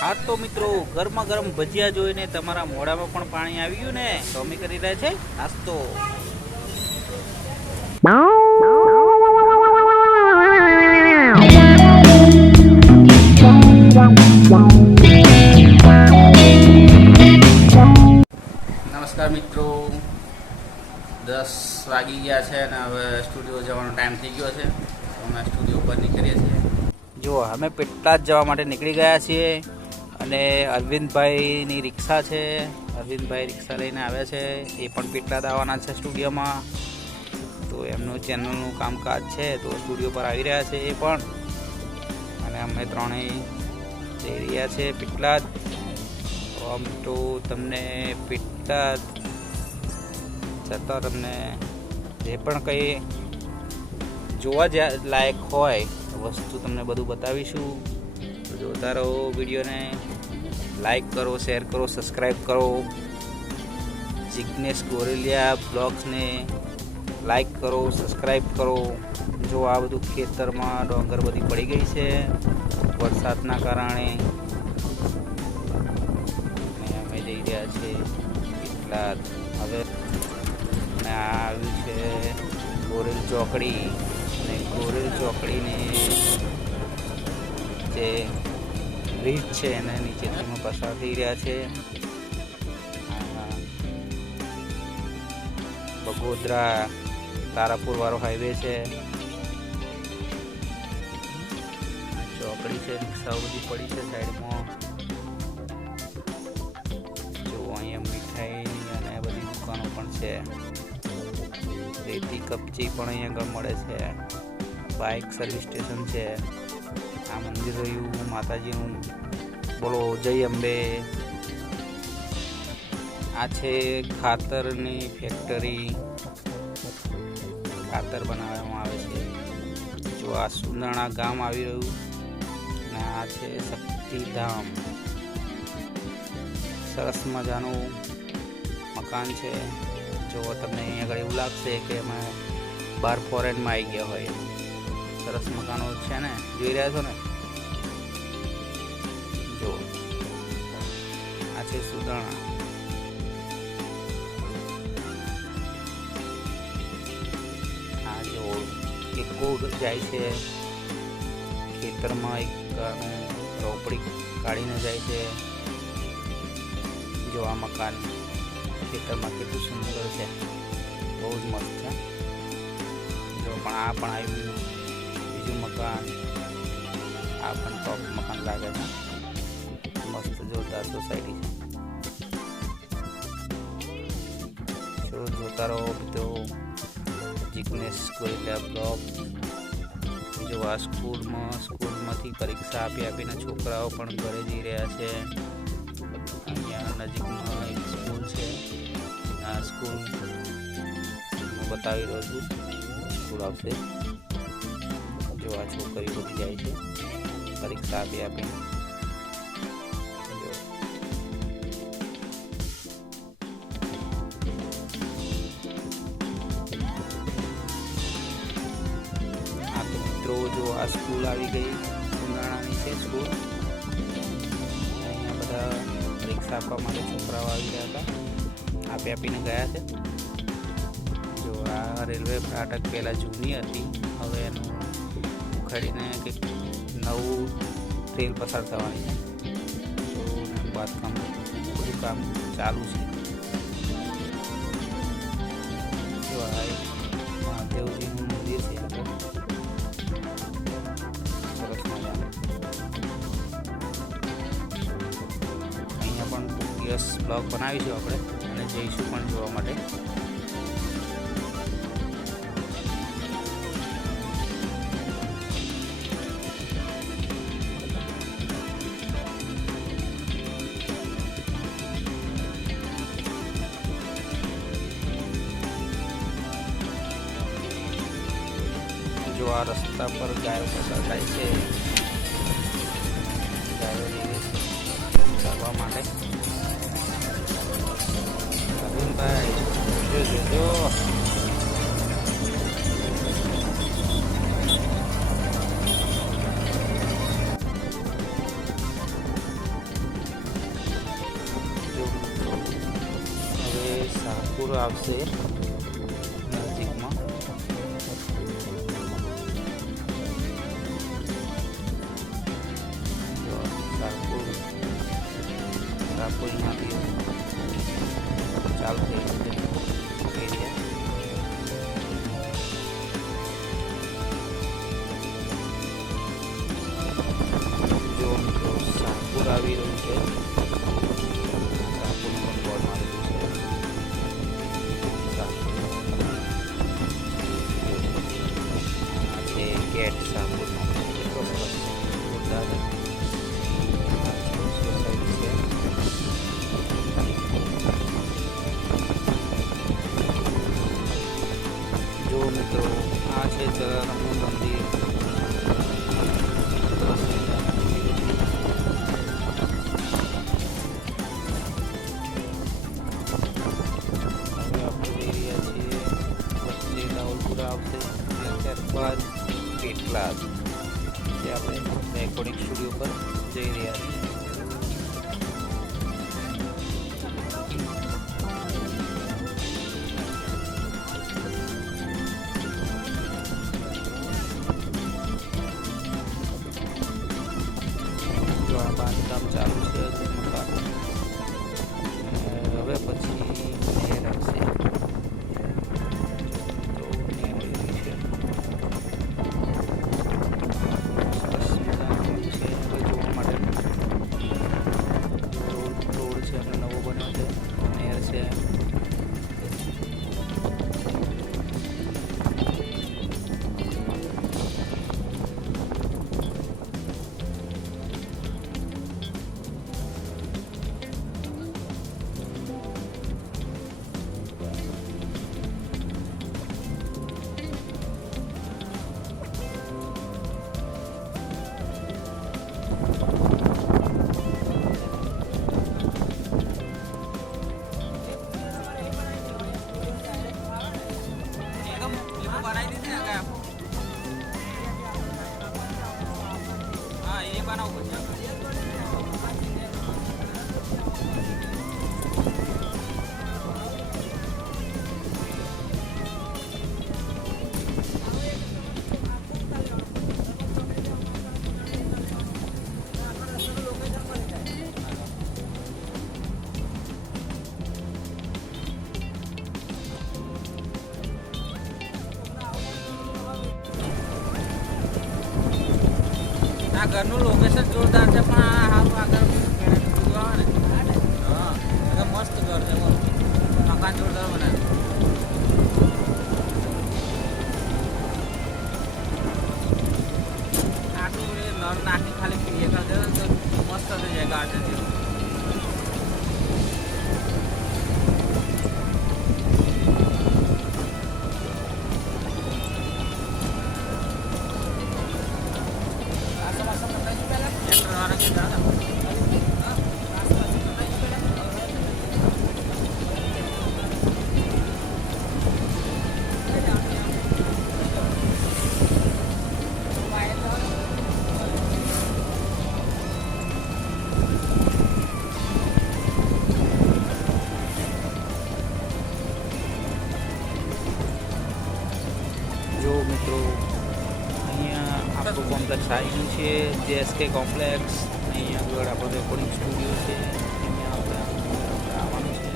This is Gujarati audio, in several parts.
હા તો મિત્રો, ગરમા ગરમ ભજીયા જોઈને તમારા મોઢામાં પણ પાણી આવી ગયું ને? તો અમે કરી રહ્યા છે નાસ્તો. નમસ્કાર મિત્રો, 10 વાગી ગયા છે અને હવે સ્ટુડિયો જવાનો ટાઈમ થઈ ગયો છે. અમે સ્ટુડિયો પર નીકળીએ છીએ. જો અમે પેટલાદ જવા માટે નીકળી ગયા છીએ અને અરવિંદભાઈની રિક્ષા છે. અરવિંદભાઈ રિક્ષા લઈને આવ્યા છે. એ પણ પેટલાદ આવવાના છે સ્ટુડિયોમાં. તો એમનું ચેનલનું કામકાજ છે તો સ્ટુડિયો પર આવી રહ્યા છે એ પણ. અને અમે ત્રણેય જઈ રહ્યા છે પેટલાદ. આમ તો તમને પેટલાદ જતાં તમને જે પણ કંઈ જોવા લાયક હોય વસ્તુ તમને બધું બતાવીશું. તો જોતા રહો વિડીયોને. લાઈક કરો, શેર કરો, સબસ્ક્રાઈબ કરો. જિગ્નેશ ગોરેલિયા બ્લોગ્સને લાઈક કરો, સબસ્ક્રાઈબ કરો. જો આ બધું ખેતરમાં ડોંગર બધી પડી ગઈ છે વરસાદના કારણે. અમે જઈ રહ્યા છીએ પેટલાદ. હવે આ આવ્યું છે ગોરેલ ચોકડી. અને ગોરેલ ચોકડીની જે બ્રિજ છે એના નીચેથી અમે પસાર થઈ રહ્યા છે. બગોદરા તારાપુર વાળો હાઈવે છે. ચોકડી છે, રિક્ષાઓ બધી પડી છે સાઈડમાં. જો અહીંયા મીઠાઈની અને બધી દુકાનો પણ છે. રેતી કપચી પણ અહીંયા આગળ મળે છે. બાઇક સર્વિસ સ્ટેશન છે. આ મંદિર રહ્યું માતાજીનું. બોલો જય અંબે. આ છે ખાતરની ફેક્ટરી. ખાતર બનાવવામાં આવે છે. જો આ સુંદરણા ગામ આવી રહ્યું. અને આ છે શક્તિધામ. સરસ મજાનું મકાન છે. જો તમને અહીંયા આગળ એવું લાગશે કે અમે બહાર ફોરેનમાં આવી ગયા હોય. સરસ મકાનો છે ને, જોઈ રહ્યા છો ને? જો આ છે સુંદરણા. આ જો એક કોડ જાય છે ખેતરમાં. એક રોપડી કાઢીને જાય છે. જો આ મકાન ખેતરમાં કેટલું સુંદર છે, બહુ જ મસ્ત છે. જો પણ આ પણ આવ્યું બીજું મકાન. આ પણ ટોપ મકાન લાગે છે. મસ્ત જોરદાર સોસાયટી છે. જોતા રહો તો જિગ્નેશ ગોરેલિયા બ્લોગ. જો આ સ્કૂલમાંથી પરીક્ષા આપીને છોકરાઓ પણ ઘરે જઈ રહ્યા છે. અહીંયા નજીકમાં એક સ્કૂલ છે. આ સ્કૂલ બતાવી રહ્યો છું. સ્કૂલ આવશે. જો આ છોકરીઓ બધી જાય છે પરીક્ષા આપીને. આ તો મિત્રો જો આ સ્કૂલ આવી ગઈ. સુંદરણાની છે સ્કૂલ. અહીંયા બધા પરીક્ષા આપવા માટે છોકરાઓ આવી રહ્યા હતા. આપીને ગયા છે. જો આ રેલવે ફાટક પહેલાં જૂની હતી, હવે એનું ઉખાડીને કંઈક નવું ટ્રેન પસાર થવાની છે. તો બાંધકામ બધું કામ ચાલુ છે. જો આ એક મહાદેવજીનું મંદિર છે. સરસ મજાનું. અહીંયા પણ દિવસ બ્લોગ બનાવીશું આપણે અને જઈશું પણ જોવા માટે. જો આ રસ્તા પર ગાયો પસાર થાય છે. ગાયો જઈ રહી છે ચાલવા માટે. અરવિંદભાઈ જો શાહપુર આવશે નજીકમાં. શાહપુર અહીંયાથી ચાલુ થઈ ગયું છે એરિયા. જો મિત્રો શાહપુર આવી રહ્યું છે. શાહપુરનું પણ બોર્ડ મારેલું છે. શાહપુર આ છે ગેટ શાહપુરનો. કેટલો સરસ જોરદાર સોસાયટી છે. જો મિત્રો આ છે જલારામનું મંદિર. આવશે ત્યારબાદ પેટલાદ જે આપણે રેકોર્ડિંગ સ્ટુડિયો પર જઈ રહ્યા છીએ. જો આ બાંધકામ ચાલુ છે મકાન. હવે પછી નહેર આવશે. આ ઘરનું લોકેશન જોરદાર છે, પણ આ હારું આગળ આવે ને. હા, મસ્ત ઘર છે, મકાન જોરદાર બનાવ્યું. આટલું નર નાખી ખાલી ક્રિયા કરશે તો મસ્ત થઈ જાય ગાર્ડન જેવું. જો મિત્રો અહીંયા આપણું કોમ્પ્લેક્સ આવી ગયું છે, જેએસકે કોમ્પ્લેક્સ. અહીંયા આગળ આપણો રેકોર્ડિંગ સ્ટુડિયો છે. અહીંયા આપણે આવવાનું છે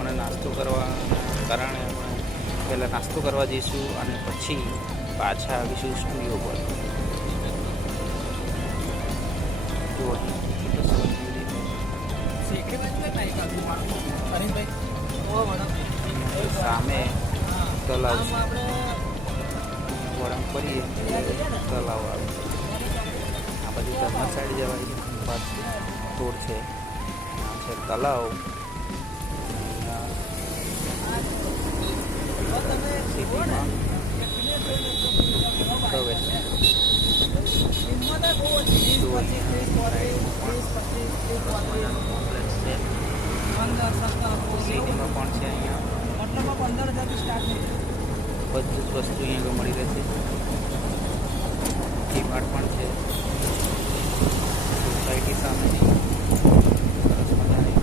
અને નાસ્તો કરવા કારણે આપણે પહેલાં નાસ્તો કરવા જઈશું અને પછી પાછા આવીશું સ્ટુડિયો પર. સામે તલાવ વળાંક કરીએ તલાવ આવે. આ બાજુ ધર્મા સાઈડ જવાય પાછું રોડ છે. આ છે તલાવ. સિટીમાં પ્રવેશ કોમ્પ્લેક્સ છે. સિટીમાં પણ છે. અહીંયા 15,000 સ્ટાર્ટ બધું જ વસ્તુ અહીંયા મળી રહેશે. ડીમાર્ટ પણ છે સોસાયટી સામેની. સરસ મજાની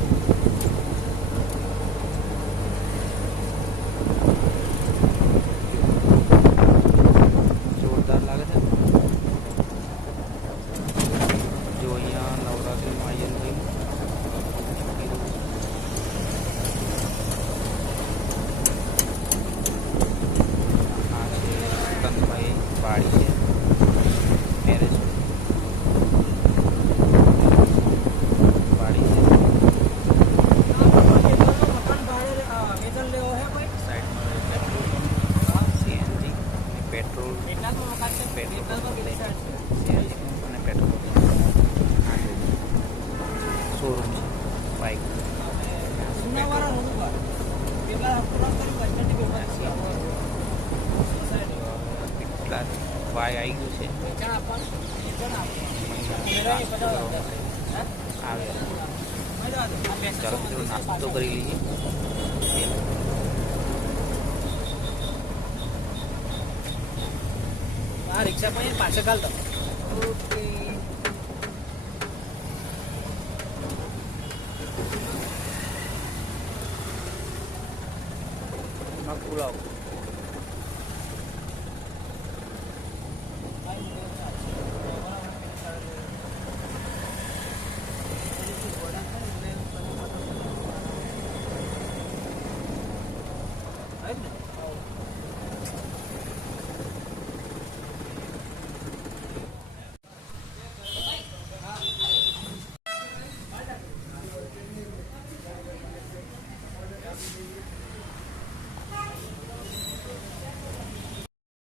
ચાલો મિત્રો નાસ્તો કરી લઈએ. રિક્ષા પણ પાછળ ચાલતો. ઓકે. પુલાવ